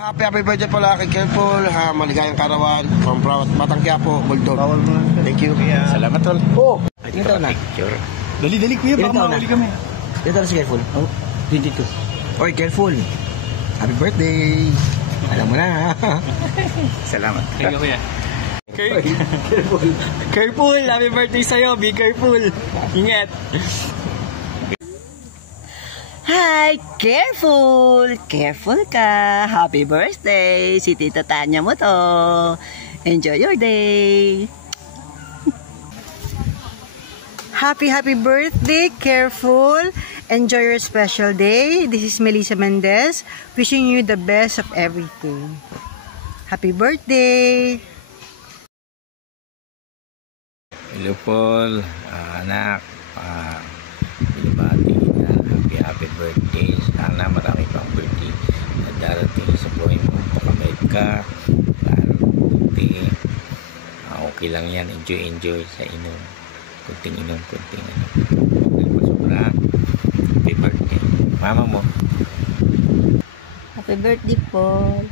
Happy birthday pala kay Careful. Maligayang karawan. From Batang Quiapo, Bulldog. Thank you. Salamat tol. Oh, Ilan taon na? Picture. Dali kuya, Ilan baka taon na? mahuli kami. Ito na si Careful. Oh, 22. Oy, Careful. Happy birthday. Alam mo na. Salamat. Thank you kuya. Careful, happy birthday sa'yo. Be careful. Ingat. Hi! Careful! Careful ka! Happy birthday! Si Tita Tanya mo to! Enjoy your day! Happy birthday! Careful! Enjoy your special day! This is Melissa Mendez, wishing you the best of everything. Happy birthday! Hello Paul, anak. Binibati na happy birthday. Sana marami pang birthday na darating sa buhay mo. Pakamait ka, lalo buti. Okay lang yan, enjoy sa inom. Kunting inom, kunting ano. Huwag sobra. Happy birthday. Mama mo. Happy birthday, Paul!